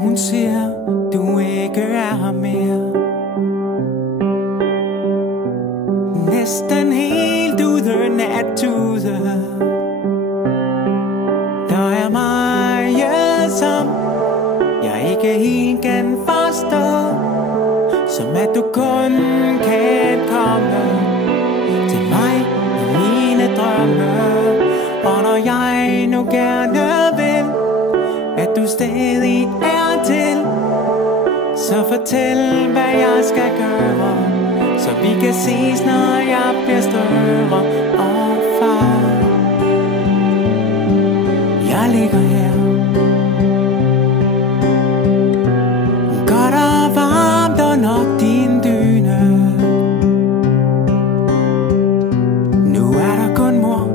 hun siger, du ikke er her mere. Næsten helt ude nattude. Der er meget, som jeg ikke helt kan forstå, som at du kun kan komme til mig i mine drømme. Og når jeg nu gerne vil, at du stadig er til, så fortæl hvad jeg skal gøre, så vi kan ses når jeg bliver større. Og far, jeg ligger her, godt og varmt under din dyne. Nu er der kun mor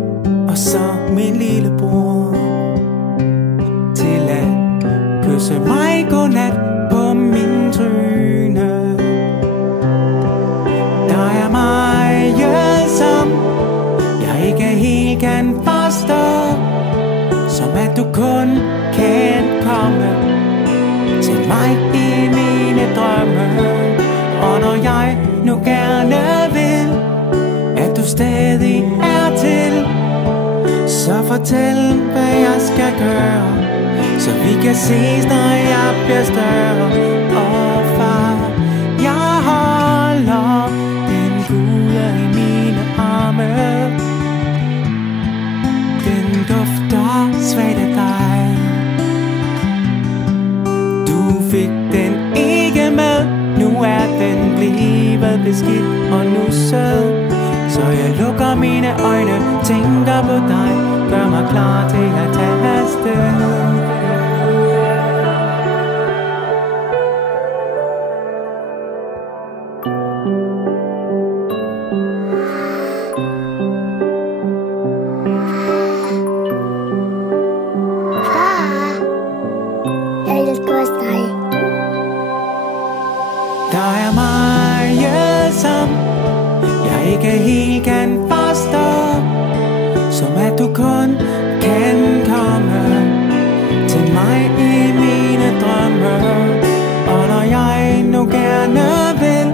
og så min lillebror til at kysse mig godnat på min tryne. Der er meget, som jeg ikke helt kan forstå, som at du kun kan komme til mig i mine drømme. Og når jeg nu gerne vil, at du stadig er til, så fortæl hvad jeg skal gøre, så vi kan ses når jeg bliver større. Og far, jeg holder den gude i mine arme. Den dufter svagt af dig. Du fik den ikke med, nu er den blevet beskidt og nu sød. Så jeg lukker mine øjne, tænker på dig, gør mig klar til at tage afsted. Der er meget, som jeg ikke helt kan forstå, som at du kun kan komme til mig i mine drømme. Og når jeg nu gerne vil,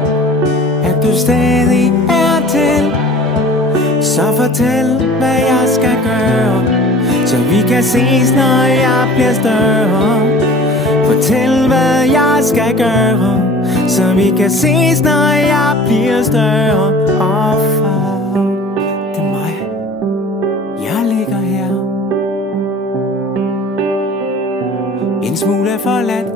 at du stadig er til, så fortæl hvad jeg skal gøre, så vi kan ses når jeg bliver større. Fortæl hvad jeg skal gøre, så vi kan ses når jeg bliver større. Og far, det er mig, jeg ligger her, en smule forladt